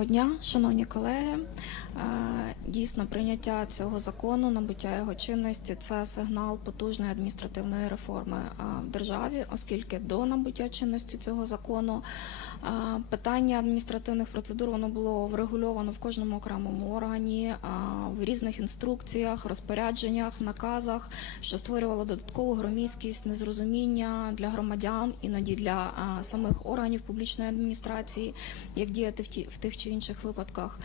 Доброго дня, шановні колеги. Е, Дійсно, прийняття цього закону, набуття його чинності це сигнал потужної адміністративної реформи е, в державі, оскільки до набуття чинності цього закону е, питання адміністративних процедур воно було врегульовано в кожному окремому органі, в різних інструкціях, розпорядженнях, наказах, що створювало додаткову громіздкість, незрозуміння для громадян, іноді для самих органів публічної адміністрації, як діяти в тих чи інших випадках.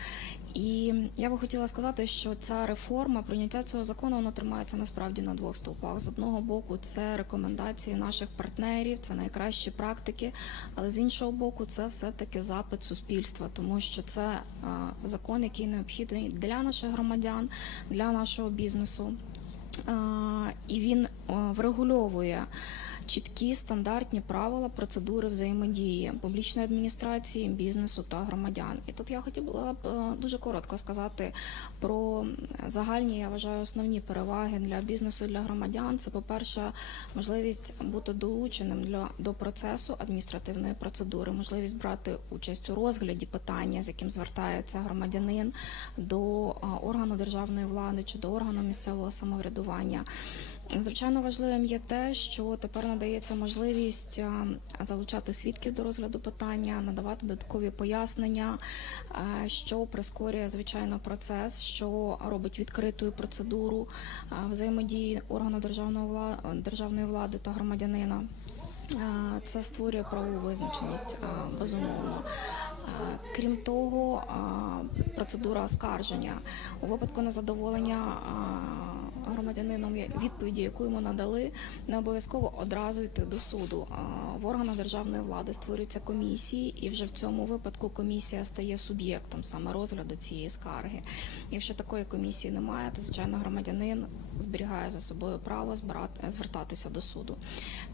І я би хотіла сказати, що ця реформа, прийняття цього закону, воно тримається насправді на двох стовпах. З одного боку, це рекомендації наших партнерів, це найкращі практики, але з іншого боку, це все-таки запит суспільства, тому що це е, закон, який необхідний для наших громадян, для нашого бізнесу. Е, І він е, врегульовує чіткі стандартні правила процедури взаємодії публічної адміністрації, бізнесу та громадян. І тут я хотіла б е, дуже коротко сказати про загальні, я вважаю, основні переваги для бізнесу і для громадян. Це, по-перше, можливість бути долученим для до процесу адміністративної процедури, можливість брати участь у розгляді питання, з яким звертається громадянин до е, органу державної влади чи до органу місцевого самоврядування. Звичайно, важливим є те, що тепер надається можливість залучати свідків до розгляду питання, надавати додаткові пояснення, що прискорює звичайно процес, що робить відкритою процедуру взаємодії органу державної влади, та громадянина. Це створює правову визначеність безумовно. Крім того, процедура оскарження у випадку незадоволення громадянином відповіді, яку йому надали, не обов'язково одразу йти до суду. В органах державної влади створюються комісії, і вже в цьому випадку комісія стає суб'єктом саме розгляду цієї скарги. Якщо такої комісії немає, то звичайно громадянин зберігає за собою право збирати звертатися до суду.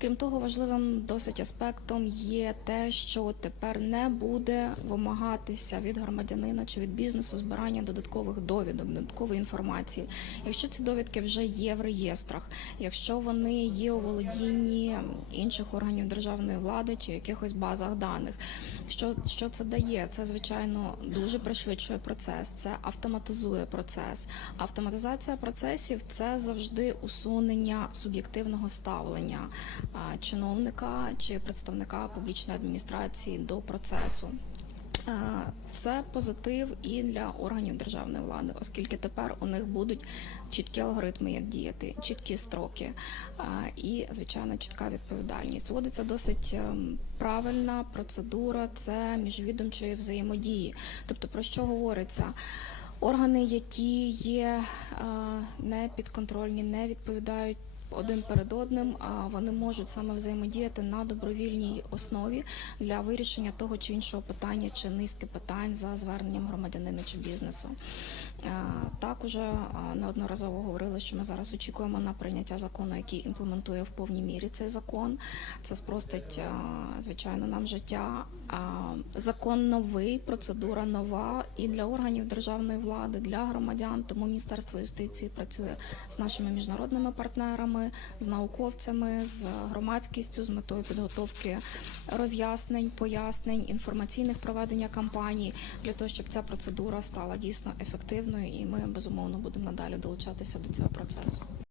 Крім того, важливим досить аспектом є те, що тепер не буде вимагатися від громадянина чи від бізнесу збирання додаткових довідок, додаткової інформації. Якщо ці довідки вже є в реєстрах, якщо вони є у володінні інших органів державної влади чи якихось базах даних. Що, що це дає? Це звичайно дуже пришвидшує процес, це автоматизує процес. Автоматизація процесів це завжди усунення суб'єктивного ставлення чиновника чи представника публічної адміністрації до процесу. Це позитив і для органів державної влади, оскільки тепер у них будуть чіткі алгоритми, як діяти, чіткі строки і, звичайно, чітка відповідальність. Вводиться досить ем, правильна процедура, це міжвідомчої взаємодії. Тобто, про що говориться? Органи, які є не підконтрольні, не відповідають один перед одним, вони можуть саме взаємодіяти на добровільній основі для вирішення того чи іншого питання чи низки питань за зверненням громадянина чи бізнесу. Так уже е, неодноразово говорили, що ми зараз очікуємо на прийняття закону, який імплементує в повній мірі цей закон. Це спростить, звичайно, нам життя. Закон новий, процедура нова і для органів державної влади, для громадян. Тому Міністерство юстиції працює з нашими міжнародними партнерами, з науковцями, з громадськістю з метою підготовки роз'яснень, пояснень, інформаційних проведення кампаній для того, щоб ця процедура стала дійсно ефективною, і ми безумовно будемо надалі долучатися до цього процесу.